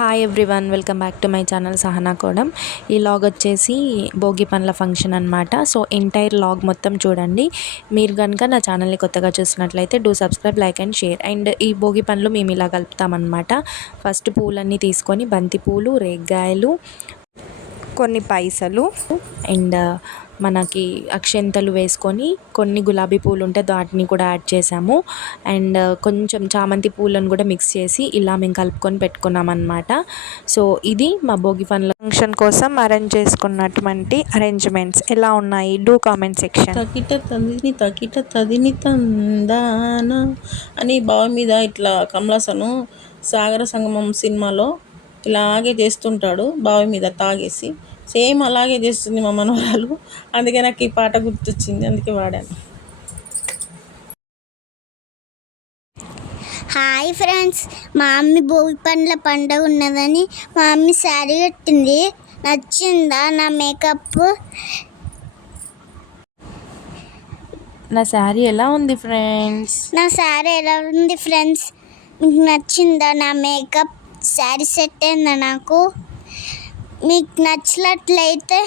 Hi everyone welcome back to my channel Sahana Kodam ఈ log వచ్చేసి భోగి పండ్ల function అనమాట సో ఎంటైర్ లాగ్ మొత్తం చూడండి. మీరు కనుక నా ఛానల్ని కొత్తగా చూసినట్లయితే do subscribe like and share and ఈ భోగి పండ్లు మేము ఇలా కలుపుతామన్నమాట. ఫస్ట్ పూలన్నీ తీసుకొని బంతి పూలు రేగ్గాయలు కొన్ని పైసలు అండ్ మనకి అక్షంతలు వేసుకొని కొన్ని గులాబీ పూలు ఉంటే వాటిని కూడా యాడ్ చేసాము అండ్ uh, కొంచెం చామంతి పూలను కూడా మిక్స్ చేసి ఇలా మేము కలుపుకొని పెట్టుకున్నాం అనమాట సో ఇది మా భోగి పండ్ల ఫంక్షన్ కోసం అరేంజ్ చేసుకున్నటువంటి అరేంజ్మెంట్స్. ఎలా ఉన్నాయి? Do comment section. తకిట తదిని తకిట తదిని తందాన అని బావి మీద ఇట్లా కమలాసను సాగర సంగమం సినిమాలో ఇలాగే చేస్తుంటాడు. బావి మీద తాగేసి సేమ్ అలాగే చేస్తుంది మా మనవరాలు. అందుకే నాకు ఈ పాట గుర్తొచ్చింది. అందుకే వాడాను. Hi friends. మా మమ్మీ భోగి పండ్ల పండగ ఉన్నదని మా మమ్మీ శారీ కట్టింది. నచ్చిందా నా మేకప్? నా శారీ ఎలా ఉంది ఫ్రెండ్స్? నా శారీ ఎలా ఉంది ఫ్రెండ్స్? మీకు నచ్చిందా నా మేకప్? శారీ సెట్ అయిందా నాకు? మీకు నచ్చినట్లయితే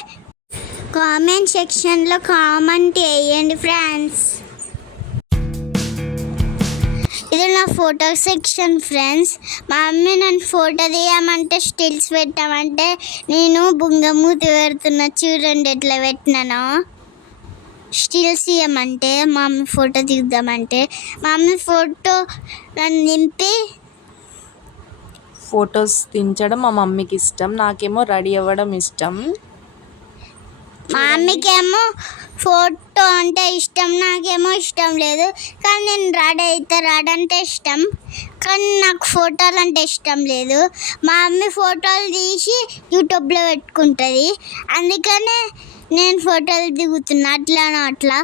కామెంట్ సెక్షన్లో కామెంట్ వేయండి ఫ్రెండ్స్. ఇది నా ఫోటో సెక్షన్ ఫ్రెండ్స్. మా మమ్మీ నన్ను ఫోటో తీయమంటే స్టిల్స్ పెట్టామంటే నేను బుంగమూతి పెడుతున్నా చూడండి ఎట్లా పెట్టినానో. స్టిల్స్ తీయమంటే మా మమ్మీ ఫోటో తీద్దామంటే మా మమ్మీ ఫోటో నన్ను నింపి ఫొటోస్ దించడం మా మమ్మీకి ఇష్టం. నాకేమో రెడీ అవ్వడం ఇష్టం. మా మమ్మీకేమో ఫోటో అంటే ఇష్టం నాకేమో ఇష్టం లేదు. కానీ నేను రెడీ అయితే రెడీ అంటే ఇష్టం. కానీ నాకు ఫోటోలు అంటే ఇష్టం లేదు. మా మమ్మీ ఫోటోలు తీసి యూట్యూబ్లో పెట్టుకుంటుంది. అందుకనే నేను ఫోటోలు దిగుతున్నా అట్లానో అట్లా.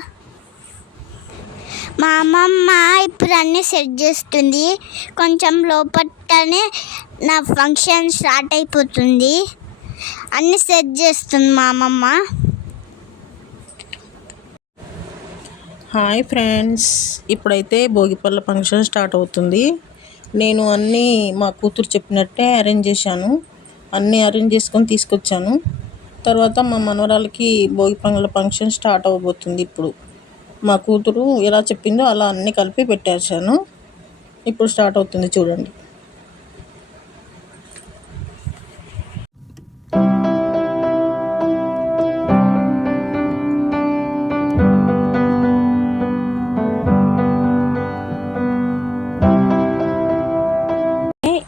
మా అమ్మమ్మ ఇప్పుడు అన్నీ సెట్ చేస్తుంది. కొంచెం లోపట్టనే నా ఫంక్షన్ స్టార్ట్ అయిపోతుంది. అన్నీ సెట్ చేస్తుంది మా అమ్మమ్మ. హాయ్ ఫ్రెండ్స్ ఇప్పుడైతే భోగిపల్ల ఫంక్షన్ స్టార్ట్ అవుతుంది. నేను అన్నీ మా కూతురు చెప్పినట్టే అరేంజ్ చేశాను. అన్నీ అరేంజ్ చేసుకొని తీసుకొచ్చాను. తర్వాత మా మనవరాలకి భోగి పంగల ఫంక్షన్ స్టార్ట్ అవ్వబోతుంది ఇప్పుడు. మా కూతురు ఎలా చెప్పిందో అలా అన్నీ కలిపి పెట్టేశాను. ఇప్పుడు స్టార్ట్ అవుతుంది చూడండి.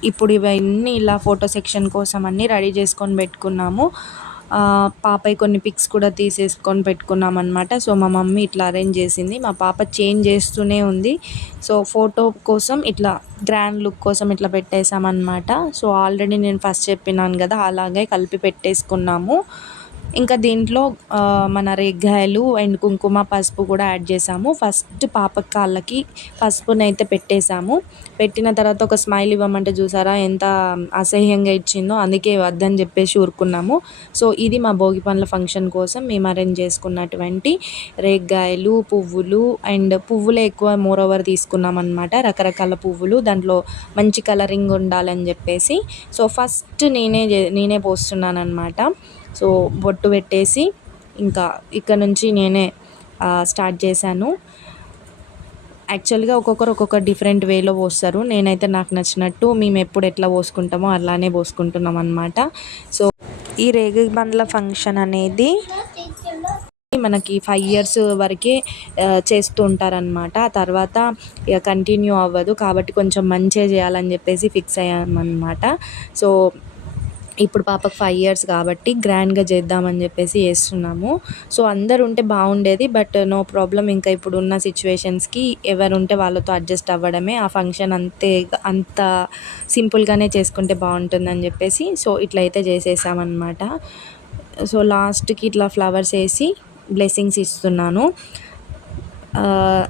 ఇప్పుడు ఇవన్నీ ఇలా ఫోటో సెక్షన్ కోసం అన్నీ రెడీ చేసుకొని పెట్టుకున్నాము. పాపయ్య కొన్ని పిక్స్ కూడా తీసేసుకొని పెట్టుకున్నాం అనమాట సో మా మమ్మీ ఇట్లా అరేంజ్ చేసింది. మా పాప చేంజ్ చేస్తూనే ఉంది. సో ఫోటో కోసం ఇట్లా గ్రాండ్ లుక్ కోసం ఇట్లా పెట్టేసామన్నమాట సో ఆల్రెడీ నేను ఫస్ట్ చెప్పినాను కదా అలాగే కలిపి పెట్టేసుకున్నాము. ఇంకా దీంట్లో మన రేగ్గాయలు అండ్ కుంకుమ పసుపు కూడా యాడ్ చేసాము. ఫస్ట్ పాప కాళ్ళకి పసుపుని అయితే పెట్టేశాము పెట్టిన తర్వాత ఒక స్మైల్ ఇవ్వమంటే చూసారా ఎంత అసహ్యంగా ఇచ్చిందో అందుకే వద్దని చెప్పేసి ఊరుకున్నాము. సో ఇది మా భోగి పండ్ల ఫంక్షన్ కోసం మేము అరేంజ్ చేసుకున్నటువంటి రేగ్గాయలు పువ్వులు అండ్ పువ్వులే ఎక్కువ మోర్ ఓవర్ తీసుకున్నాం అనమాట రకరకాల పువ్వులు దాంట్లో మంచి కలరింగ్ ఉండాలని చెప్పేసి. సో ఫస్ట్ నేనే నేనే పోస్తున్నాను అనమాట సో బొట్టు పెట్టేసి ఇంకా ఇక్కడ నుంచి నేనే స్టార్ట్ చేశాను. యాక్చువల్గా ఒక్కొక్కరు ఒక్కొక్క డిఫరెంట్ వేలో పోస్తారు. నేనైతే నాకు నచ్చినట్టు మేము ఎప్పుడు ఎట్లా పోసుకుంటామో అలానే పోసుకుంటున్నాం అనమాట సో ఈ రేగి బండ్ల ఫంక్షన్ అనేది మనకి ఫైవ్ ఇయర్స్ వరకే చేస్తూ ఉంటారనమాట ఆ తర్వాత ఇక కంటిన్యూ అవ్వదు కాబట్టి కొంచెం మంచిగా చేయాలని చెప్పేసి ఫిక్స్ అయ్యామన్నమాట. సో ఇప్పుడు పాపకు ఫైవ్ ఇయర్స్ కాబట్టి గ్రాండ్గా చేద్దామని చెప్పేసి చేస్తున్నాము. సో అందరు ఉంటే బాగుండేది బట్ నో ప్రాబ్లం ఇంకా ఇప్పుడు ఉన్న సిచ్యువేషన్స్కి ఎవరు ఉంటే వాళ్ళతో అడ్జస్ట్ అవ్వడమే ఆ ఫంక్షన్ అంతే అంత సింపుల్గానే చేసుకుంటే బాగుంటుందని చెప్పేసి సో ఇట్లయితే చేసేసామన్నమాట. సో లాస్ట్కి ఇట్లా ఫ్లవర్స్ వేసి బ్లెస్సింగ్స్ ఇస్తున్నాను.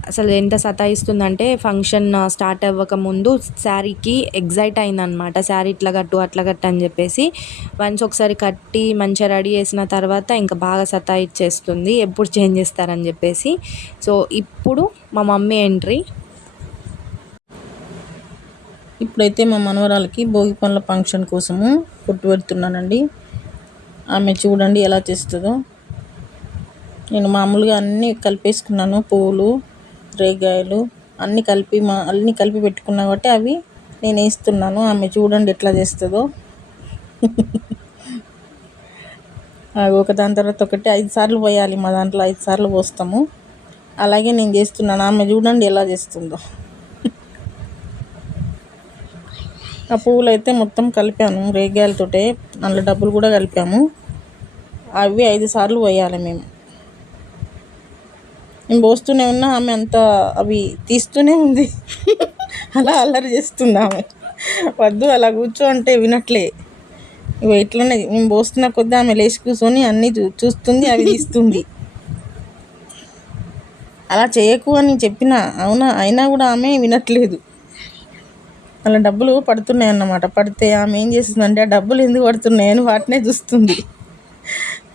అసలు ఎంత సతాయిస్తుందంటే ఫంక్షన్ స్టార్ట్ అవ్వక ముందు శారీకి ఎగ్జైట్ అయిందనమాట శారీ ఇట్లా కట్టు అట్లా కట్టు అని చెప్పేసి వన్స్ ఒకసారి కట్టి మంచిగా రెడీ చేసిన తర్వాత ఇంకా బాగా సతాయిచ్చేస్తుంది. ఎప్పుడు చేంజ్ చేస్తారని చెప్పేసి. సో ఇప్పుడు మా మమ్మీ ఎంట్రీ. ఇప్పుడైతే మా మనవరాలకి భోగి పనుల ఫంక్షన్ కోసము పుట్టు పెడుతున్నానండి. ఆమె చూడండి ఎలా చేస్తుందో. నేను మామూలుగా అన్నీ కలిపేసుకున్నాను. పువ్వులు రేగాయలు అన్నీ కలిపి మా అన్నీ కలిపి పెట్టుకున్నా కాబట్టి అవి నేను వేస్తున్నాను. ఆమె చూడండి ఎట్లా చేస్తుందో. అవి ఒక దాని తర్వాత ఒకటి ఐదు సార్లు పోయాలి. మా దాంట్లో ఐదు సార్లు పోస్తాము. అలాగే నేను చేస్తున్నాను. ఆమె చూడండి ఎలా చేస్తుందో. ఆ పువ్వులు అయితే మొత్తం కలిపాను. రేగాయలతోటే అందులో డబ్బులు కూడా కలిపాము. అవి ఐదు సార్లు పోయాలి మేము. నేను పోస్తూనే ఉన్నా ఆమె అంత అవి తీస్తూనే ఉంది. అలా అల్లరి చేస్తుంది ఆమె. వద్దు అలా కూర్చో అంటే వినట్లే. ఇవి ఇట్లనే మేము పోస్తున్న కొద్దీ ఆమె లేచి కూర్చొని అన్నీ చూ చూస్తుంది అవి తీస్తుంది. అలా చేయకు అని చెప్పిన అవునా? అయినా కూడా ఆమె వినట్లేదు. అలా డబ్బులు పడుతున్నాయి అన్నమాట పడితే ఆమె ఏం చేస్తుందంటే ఆ డబ్బులు ఎందుకు పడుతున్నాయని వాటినే చూస్తుంది.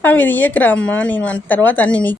అవి తీయకురా అమ్మ నేను తర్వాత అన్ని నీకు